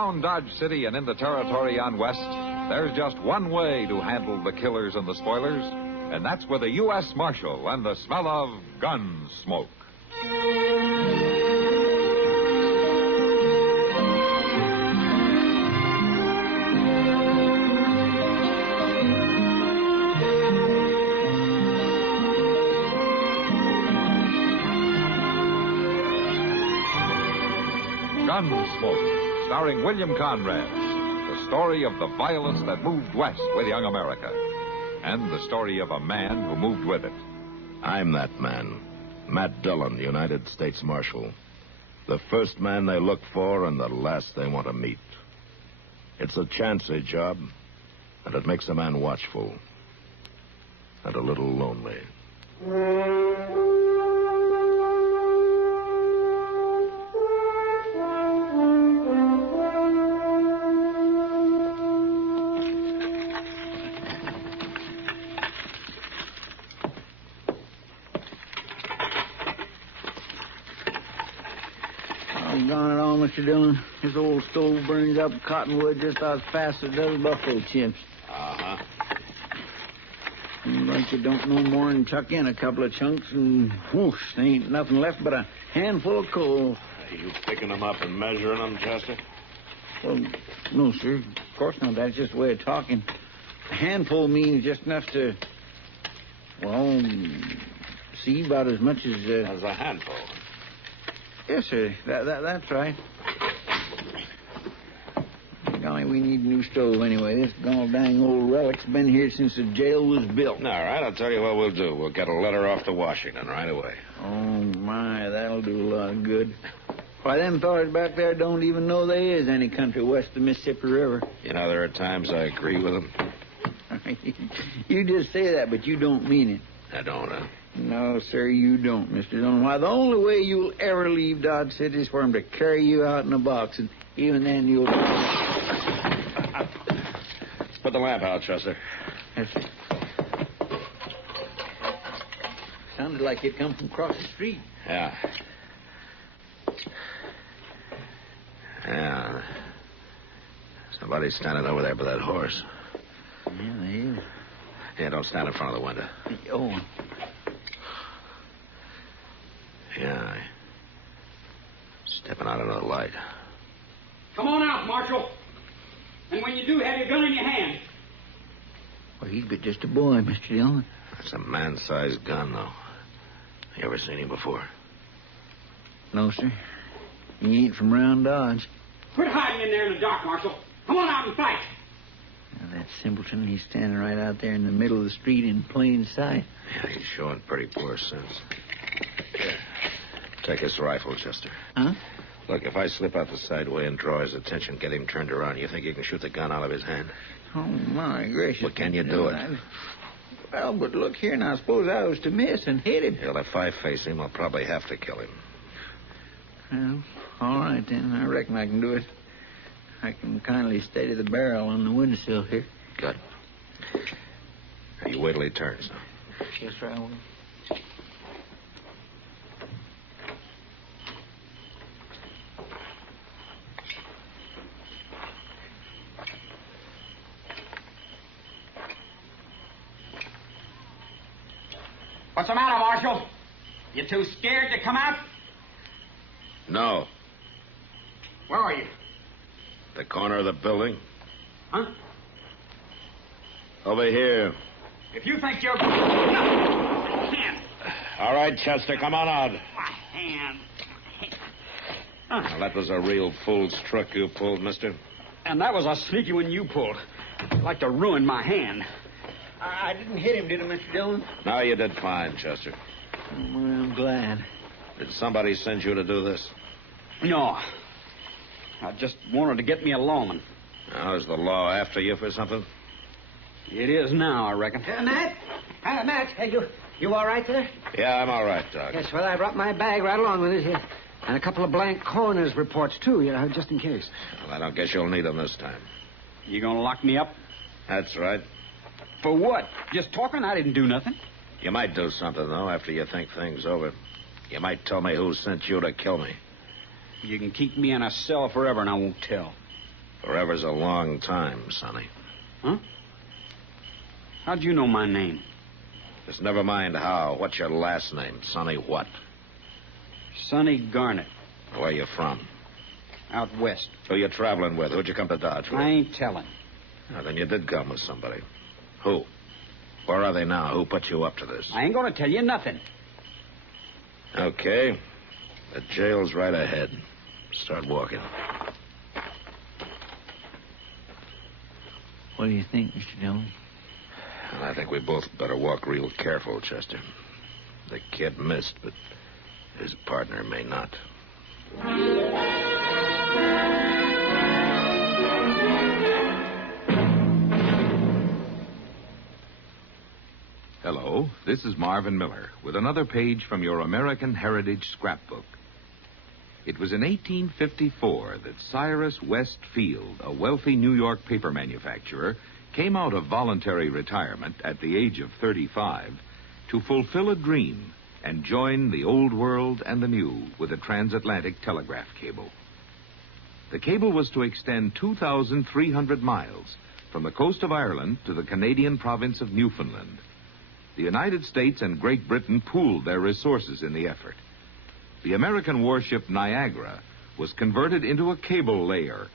Around Dodge City and in the territory on West, there's just one way to handle the killers and the spoilers, and that's with a U.S. Marshal and the smell of Gunsmoke. Gunsmoke, starring William Conrad. The story of the violence that moved west with young America. And the story of a man who moved with it. I'm that man. Matt Dillon, United States Marshal. The first man they look for and the last they want to meet. It's a chancy job, and it makes a man watchful. And a little lonely. Mr. Dillon, his old stove burns up cottonwood just about as fast as it does buffalo chips. Uh-huh. Like you don't no more than tuck in a couple of chunks and whoosh, there ain't nothing left but a handful of coal. Are you picking them up and measuring them, Chester? Well, no, sir. Of course not. That's just a way of talking. A handful means just enough to, well, see about as much as... As a handful. Yes, sir. That's right. Golly, we need a new stove anyway. This gall dang old relic's been here since the jail was built. All right, I'll tell you what we'll do. We'll get a letter off to Washington right away. Oh, my, that'll do a lot of good. Why, them fellas back there don't even know there is any country west of the Mississippi River. You know, there are times I agree with them. You just say that, but you don't mean it. I don't, huh? No, sir, you don't, Mr. Dillon. Why, the only way you'll ever leave Dodge City is for him to carry you out in a box, and even then you'll... Let's put the lamp out, Chester. Yes, sir. Sounded like it come from across the street. Yeah. Yeah. Somebody's standing over there by that horse. Yeah, they is. Yeah, don't stand in front of the window. Oh. Yeah. Stepping out into the light. Come on out, Marshal. And when you do, have your gun in your hand. Well, he's but just a boy, Mr. Dillon. That's a man-sized gun, though. You ever seen him before? No, sir. He ain't from round Dodge. Quit hiding in there in the dark, Marshal. Come on out and fight. Now, that simpleton, he's standing right out there in the middle of the street in plain sight. Yeah, he's showing pretty poor sense. Here, take this rifle, Chester. Huh? Look, if I slip out the side way and draw his attention, get him turned around, you think you can shoot the gun out of his hand? Oh, my gracious. Well, can you do it? Well, but look here, now, suppose I was to miss and hit him. Well, if I face him, I'll probably have to kill him. Well, all right, then. I reckon I can do it. I can kindly steady the barrel on the windowsill here. Good. Now, you wait till he turns. Yes, sir, I will. What's the matter, Marshal? You too scared to come out? No. Where are you? The corner of the building. Huh? Over here. If you think you're... No, I can't. All right, Chester, come on out. My hand. Now, that was a real fool's trick you pulled, mister. And that was a sneaky one you pulled. You'd like to ruin my hand. I didn't hit him, did I, Mr. Dillon? No, you did fine, Chester. Well, I'm glad. Did somebody send you to do this? No. I just wanted to get me a lawman. Now, is the law after you for something? It is now, I reckon. Matt? Matt, hey, you all right there? Yeah, I'm all right, Doc. Yes, well, I brought my bag right along with it here. And a couple of blank coroner's reports, too, you know, just in case. Well, I don't guess you'll need them this time. You gonna lock me up? That's right. For what? Just talking? I didn't do nothing. You might do something, though, after you think things over. You might tell me who sent you to kill me. You can keep me in a cell forever, and I won't tell. Forever's a long time, Sonny. Huh? How'd you know my name? Just never mind how. What's your last name? Sonny what? Sonny Garnett, Where you from? out west. Who you traveling with? Who'd you come to Dodge with? I ain't telling. Oh, then you did come with somebody. Who? Where are they now? Who put you up to this? I ain't gonna tell you nothing. Okay. The jail's right ahead. Start walking. What do you think, Mr. Dillon? And I think we both better walk real careful, Chester. The kid missed, but his partner may not. Hello, this is Marvin Miller with another page from your American Heritage Scrapbook. It was in 1854 that Cyrus West Field, a wealthy New York paper manufacturer, came out of voluntary retirement at the age of 35 to fulfill a dream and join the old world and the new with a transatlantic telegraph cable. The cable was to extend 2,300 miles from the coast of Ireland to the Canadian province of Newfoundland. The United States and Great Britain pooled their resources in the effort. The American warship Niagara was converted into a cable layer,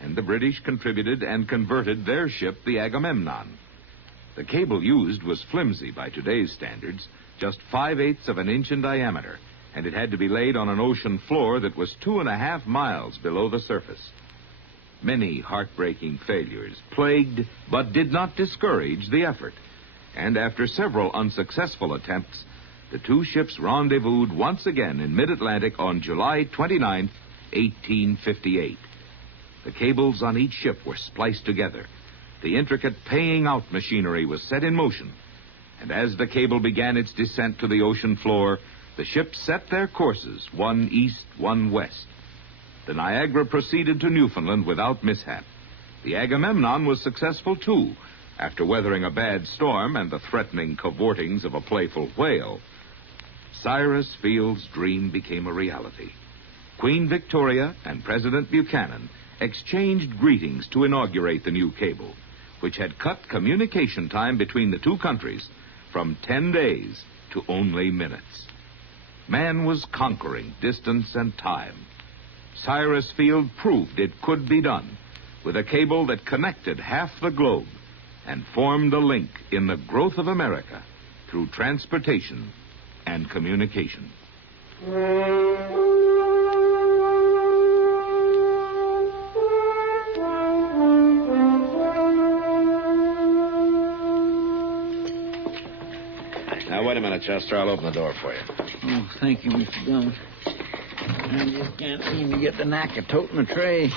and the British contributed and converted their ship, the Agamemnon. The cable used was flimsy by today's standards, just 5/8 of an inch in diameter, and it had to be laid on an ocean floor that was 2.5 miles below the surface. Many heartbreaking failures plagued but did not discourage the effort. And after several unsuccessful attempts, the two ships rendezvoused once again in mid-Atlantic on July 29, 1858. The cables on each ship were spliced together. The intricate paying-out machinery was set in motion. And as the cable began its descent to the ocean floor, the ships set their courses, one east, one west. The Niagara proceeded to Newfoundland without mishap. The Agamemnon was successful, too, after weathering a bad storm and the threatening cavortings of a playful whale. Cyrus Field's dream became a reality. Queen Victoria and President Buchanan exchanged greetings to inaugurate the new cable, which had cut communication time between the two countries from 10 days to only minutes. Man was conquering distance and time. Cyrus Field proved it could be done with a cable that connected half the globe and formed a link in the growth of America through transportation and communication. Now, wait a minute, Chester. I'll open the door for you. Oh, thank you, Mr. Dillon. I just can't seem to get the knack of toting a tray.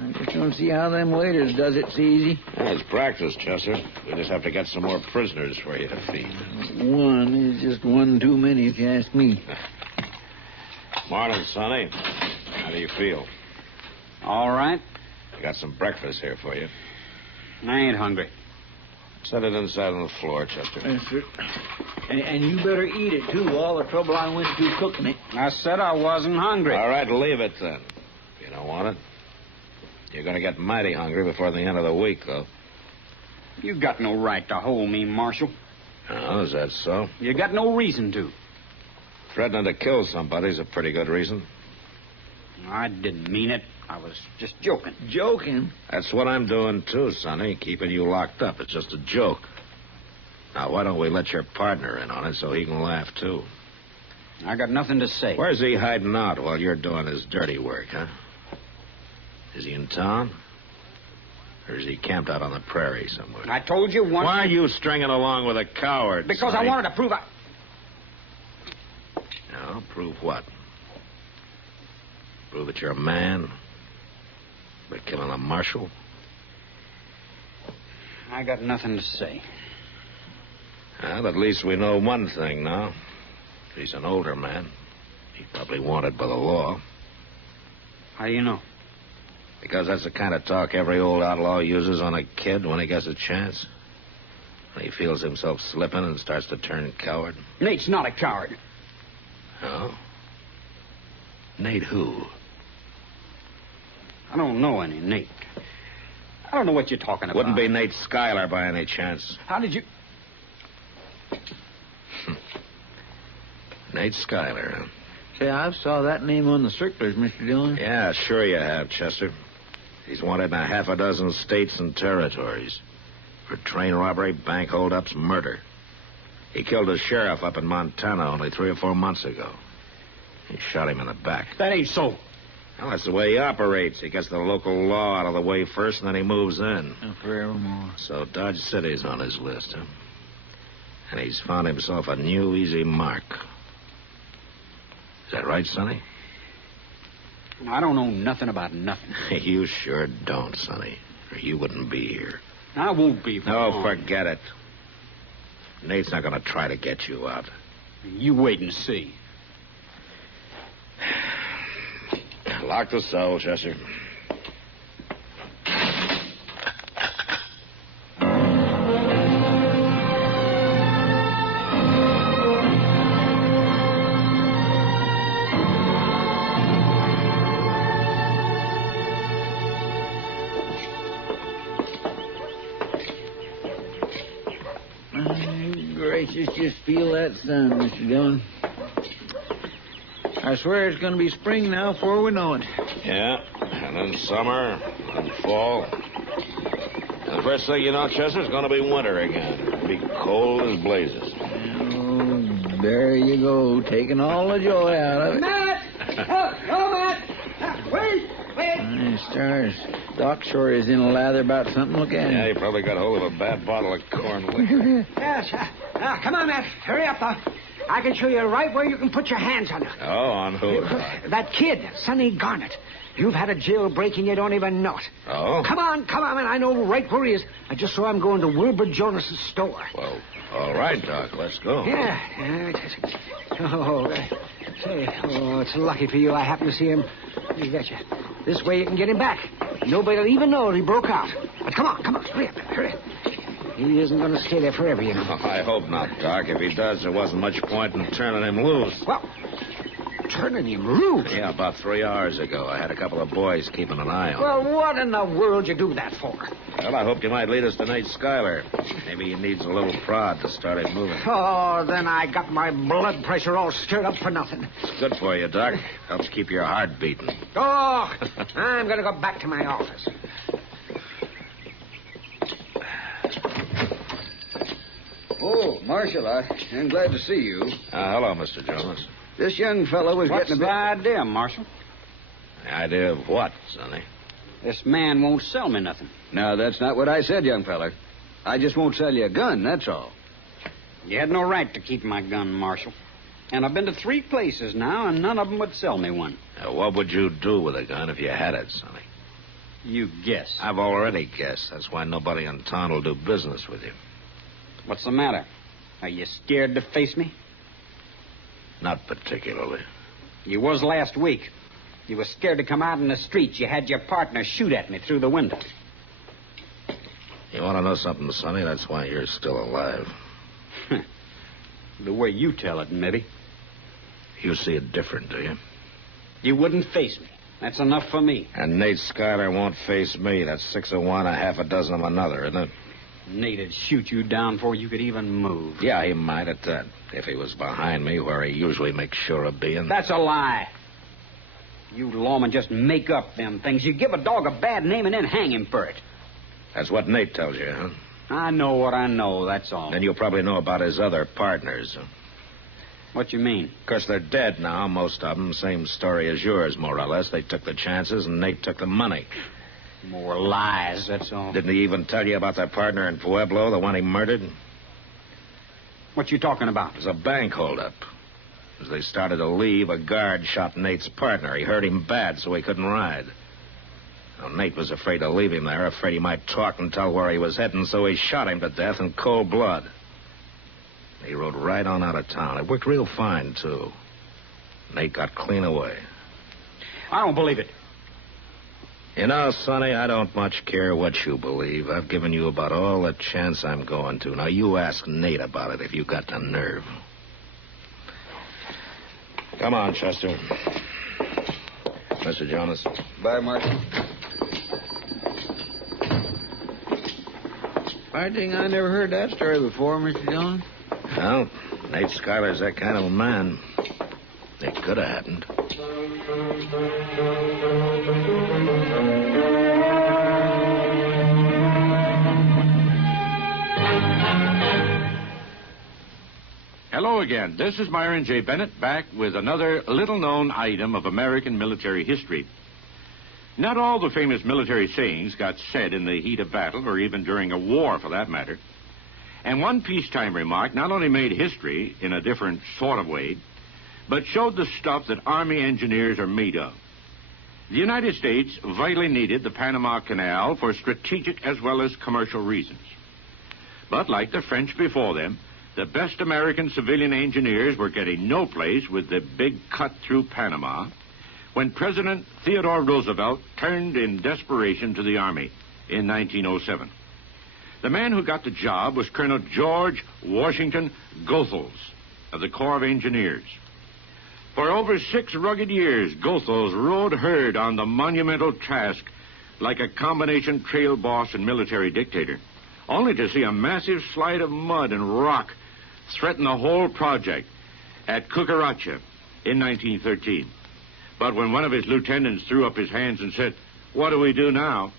I just don't see how them waiters does it so easy. Well, it's practice, Chester. We just have to get some more prisoners for you to feed. One is just one too many, if you ask me. Morning, Sonny. How do you feel? All right. I got some breakfast here for you. I ain't hungry. Set it inside on the floor, Chester. Yes, sir. And you better eat it, too. All the trouble I went through cooking it. I said I wasn't hungry. All right, leave it then. You don't want it? You're going to get mighty hungry before the end of the week, though. You got no right to hold me, Marshal. Oh, is that so? You got no reason to. Threatening to kill somebody's a pretty good reason. I didn't mean it. I was just joking. Joking? That's what I'm doing, too, Sonny. Keeping you locked up. It's just a joke. Now, why don't we let your partner in on it so he can laugh, too? I got nothing to say. Where's he hiding out while you're doing his dirty work, huh? Is he in town? Or is he camped out on the prairie somewhere? I told you once. Why are you stringing along with a coward, Because Sonny? I wanted to prove I... No, prove what? Prove that you're a man? By killing a marshal? I got nothing to say. Well, at least we know one thing now. He's an older man. He's probably wanted by the law. How do you know? Because that's the kind of talk every old outlaw uses on a kid when he gets a chance. When he feels himself slipping and starts to turn coward. Nate's not a coward. Oh? Nate who? I don't know any Nate. I don't know what you're talking about. Wouldn't be Nate Schuyler by any chance. How did you... Nate Schuyler, huh? Say, I've saw that name on the circulars, Mr. Dillon. Yeah, sure you have, Chester. He's wanted in a half a dozen states and territories. For train robbery, bank holdups, murder. He killed a sheriff up in Montana only 3 or 4 months ago. He shot him in the back. That ain't so. Well, that's the way he operates. He gets the local law out of the way first, and then he moves in. Forevermore. So Dodge City's on his list, huh? And he's found himself a new, easy mark. Is that right, Sonny? I don't know nothing about nothing. You sure don't, Sonny. Or you wouldn't be here. I won't be for No, long. forget it. Nate's not going to try to get you out. You wait and see. Lock the cell, Chester. Gracious, just feel that sun, Mr. Dillon. I swear it's going to be spring now before we know it. Yeah, and then summer, and fall. And the first thing you know, Chester, it's going to be winter again. It'll be cold as blazes. Oh, there you go, taking all the joy out of it. Matt! Oh, Matt! Wait! Stars. Doc sure is in a lather about something. Look at Yeah, him. he probably got hold of a bad bottle of corn liquor. Yes. Come on, Matt. Hurry up, though. I can show you right where you can put your hands on it. Oh, on who? That kid, Sonny Garnett. You've had a jailbreak and you don't even know it. Oh? Come on, man. I know right where he is. I just saw him going to Wilbur Jonas's store. Well, all right, Doc. Let's go. Yeah. It's lucky for you I happened to see him. You betcha. This way you can get him back. Nobody'll even know he broke out. But come on. Hurry up. He isn't going to stay there forever, you know. Oh, I hope not, Doc. If he does, there wasn't much point in turning him loose. Well, turning him loose? Yeah, about 3 hours ago. I had a couple of boys keeping an eye on him. Well, what in the world you do that for? Well, I hoped you might lead us to Nate Schuyler. Maybe he needs a little prod to start him moving. Oh, then I got my blood pressure all stirred up for nothing. It's good for you, Doc. Helps keep your heart beating. Oh, I'm going to go back to my office. Oh, Marshal, I'm glad to see you. Hello, Mr. Jones. This young fellow was What's getting a the bit... idea, Marshal? The idea of what, Sonny? This man won't sell me nothing. No, that's not what I said, young feller. I just won't sell you a gun, that's all. You had no right to keep my gun, Marshal. And I've been to 3 places now, and none of them would sell me one. Now, what would you do with a gun if you had it, Sonny? You guess. I've already guessed. That's why nobody in town will do business with you. What's the matter? Are you scared to face me? Not particularly. You was last week. You was scared to come out in the street. You had your partner shoot at me through the window. You want to know something, Sonny? That's why you're still alive. The way you tell it, maybe. You see it different, do you? You wouldn't face me. That's enough for me. And Nate Schuyler won't face me. That's 6 of one, a half a dozen of another, isn't it? Nate'd shoot you down before you could even move. Yeah, he might at that. If he was behind me, where he usually makes sure of being. That's a lie. You lawmen just make up them things. You give a dog a bad name and then hang him for it. That's what Nate tells you, huh? I know what I know, that's all. Then you'll probably know about his other partners. What you mean? Of course, they're dead now, most of them. Same story as yours, more or less. They took the chances, and Nate took the money. More lies, that's all. Didn't he even tell you about that partner in Pueblo, the one he murdered? It What you talking about? was a bank holdup. As they started to leave, a guard shot Nate's partner. He hurt him bad, so he couldn't ride. Well, Nate was afraid to leave him there, afraid he might talk and tell where he was heading, so he shot him to death in cold blood. He rode right on out of town. It worked real fine, too. Nate got clean away. I don't believe it. You know, Sonny, I don't much care what you believe. I've given you about all the chance I'm going to. Now, you ask Nate about it if you got the nerve. Come on, Chester. Mr. Jonas. Bye, Marshal. I think I never heard that story before, Mr. Dillon. Well, Nate Schuyler's that kind of a man. It could have happened. Hello again. This is Myron J. Bennett back with another little-known item of American military history. Not all the famous military sayings got said in the heat of battle, or even during a war, for that matter. And one peacetime remark not only made history in a different sort of way, but showed the stuff that Army engineers are made of. The United States vitally needed the Panama Canal for strategic as well as commercial reasons. But like the French before them, the best American civilian engineers were getting no place with the big cut through Panama when President Theodore Roosevelt turned in desperation to the Army in 1907. The man who got the job was Colonel George Washington Goethals of the Corps of Engineers. For over 6 rugged years, Goethals rode herd on the monumental task like a combination trail boss and military dictator, only to see a massive slide of mud and rock threaten the whole project at Cucaracha in 1913. But when one of his lieutenants threw up his hands and said, "What do we do now?"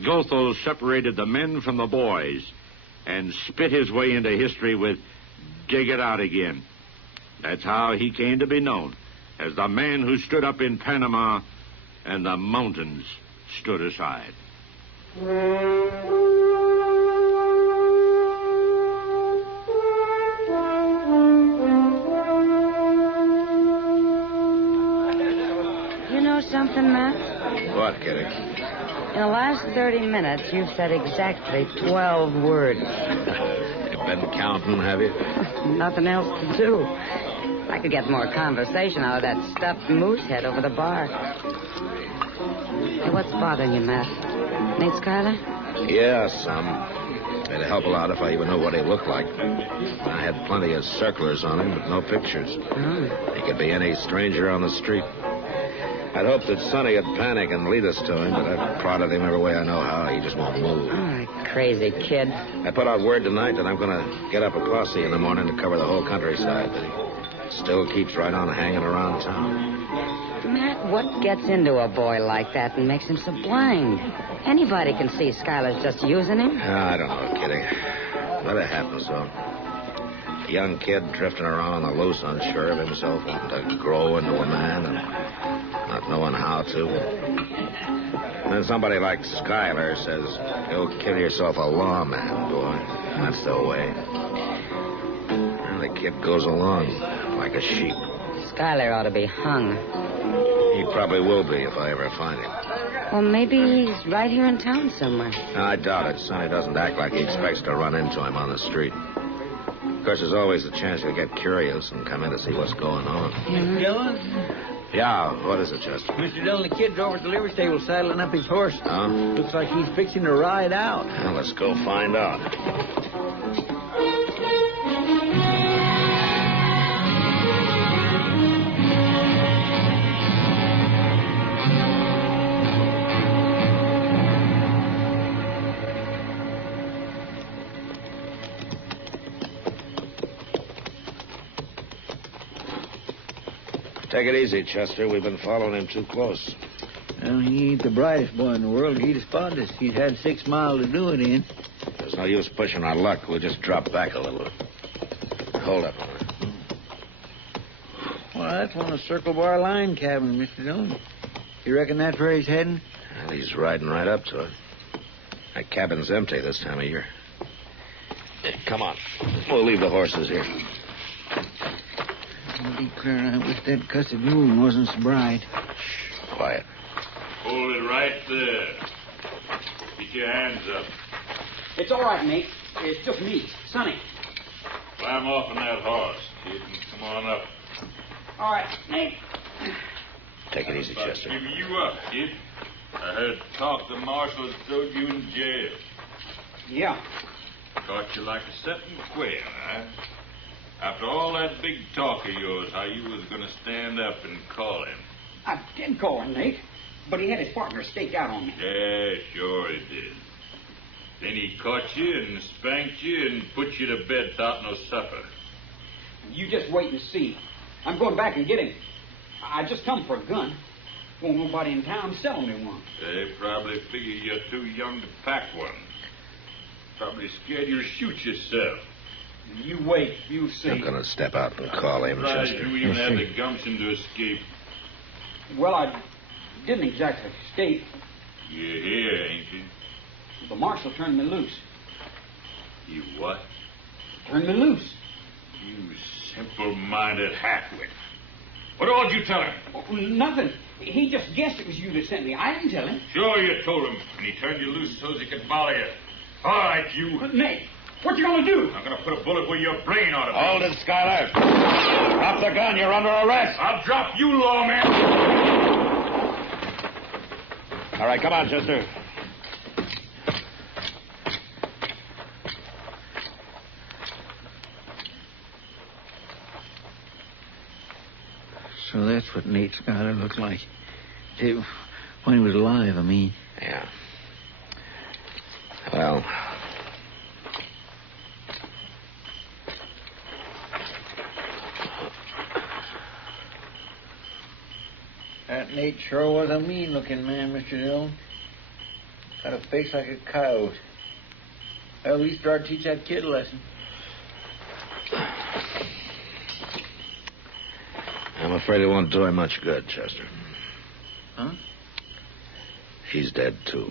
Goethals separated the men from the boys and spit his way into history with "Dig it out again." That's how he came to be known as the man who stood up in Panama and the mountains stood aside. You know something, Matt? What, Kitty? In the last 30 minutes, you've said exactly 12 words. You've been counting, have you? Nothing else to do. I could get more conversation out of that stuffed moose head over the bar. Hey, what's bothering you, Matt? Nate Schuyler? Yeah, some. It'd help a lot if I even knew what he looked like. I had plenty of circulars on him, but no pictures. Oh. He could be any stranger on the street. I'd hoped that Sonny would panic and lead us to him, but I've prodded him every way I know how. He just won't move. Oh, crazy kid. I put out word tonight that I'm going to get up a posse in the morning to cover the whole countryside, but he still keeps right on hanging around town. Matt, what gets into a boy like that and makes him so blind? Anybody can see Schuyler's just using him. I don't know, Kitty. But it happens, though. A young kid drifting around on the loose, unsure of himself, wanting to grow into a man and not knowing how to. And then somebody like Schuyler says, "Go kill yourself a lawman, boy." That's the way. And the kid goes along like a sheep. Schuyler ought to be hung. He probably will be if I ever find him. Well, maybe he's right here in town somewhere. No, I doubt it. Sonny doesn't act like he expects to run into him on the street. Of course, there's always the chance to get curious and come in to see what's going on. Mr. Dillon? Yeah, what is it, Chester? Mr. Dillon, the kid's over at the livery stable saddling up his horse. Huh? Looks like he's fixing to ride out. Well, let's go find out. Take it easy, Chester. We've been following him too close. Well, he ain't the brightest boy in the world. He'd have spotted us. He's had 6 miles to do it in. There's no use pushing our luck. We'll just drop back a little. Hold up on it. Well, that's one of the Circle Bar line cabins, Mr. Dillon. You reckon that's where he's heading? Well, he's riding right up to it. That cabin's empty this time of year. Come on. We'll leave the horses here. I'll be clear. I wish that cussed moon wasn't so bright. Shh, quiet. Hold it right there. Get your hands up. It's all right, Nate. It's just me, Sonny. Climb off on that horse, kid, and come on up. All right, Nate. Take it easy, About Chester. giving you up, kid. I heard talk the marshal had thrown you in jail. Yeah. Caught you like a setting quail, huh? After all that big talk of yours, how you was going to stand up and call him. I did call him, Nate, but he had his partner staked out on me. Yeah, sure he did. Then he caught you and spanked you and put you to bed without no supper. You just wait and see. I'm going back and get him. I just come for a gun. Won't nobody in town sell me one. They probably figure you're too young to pack one. Probably scared you to shoot yourself. You wait. You see. I'm going to step out and call him, Surprised Chester. you even had the gumption to escape. Well, I didn't exactly escape. You're here, ain't you? The marshal turned me loose. You what? Turned me loose. You simple-minded halfwit. What all did you tell him? Oh, nothing. He just guessed it was you that sent me. I didn't tell him. Sure you told him, and he turned you loose so he could follow you. All right, you. But, Nate, what you gonna do? I'm gonna put a bullet where your brain ought to be. Hold it, Schuyler. Drop the gun. You're under arrest. I'll drop you, lawman. All right, come on, Chester. So that's what Nate Schuyler looked like. When he was alive, I mean. Yeah. Well, that Nate sure was a mean-looking man, Mr. Dillon. Got a face like a coyote. Well, we start to teach that kid a lesson. I'm afraid it won't do him much good, Chester. Huh? He's dead, too.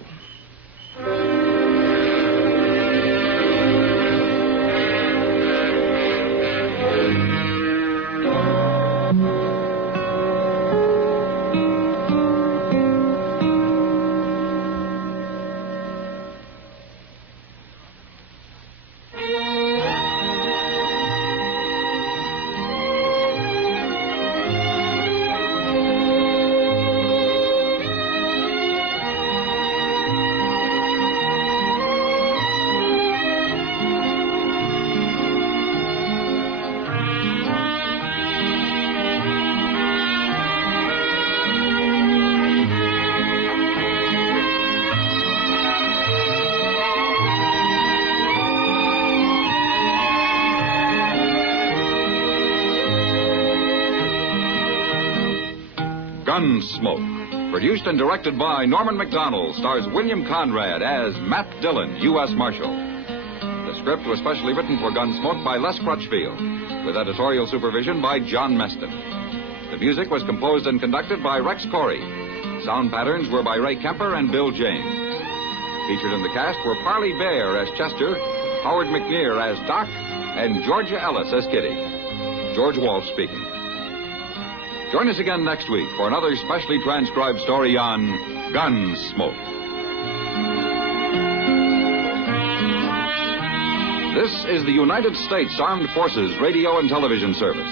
Gunsmoke, produced and directed by Norman Macdonnell, stars William Conrad as Matt Dillon, U.S. Marshal. The script was specially written for Gunsmoke by Les Crutchfield, with editorial supervision by John Meston. The music was composed and conducted by Rex Corey. Sound patterns were by Ray Kemper and Bill James. Featured in the cast were Parley Bear as Chester, Howard McNear as Doc, and Georgia Ellis as Kitty. George Walsh speaking. Join us again next week for another specially transcribed story on Gunsmoke. This is the United States Armed Forces Radio and Television Service.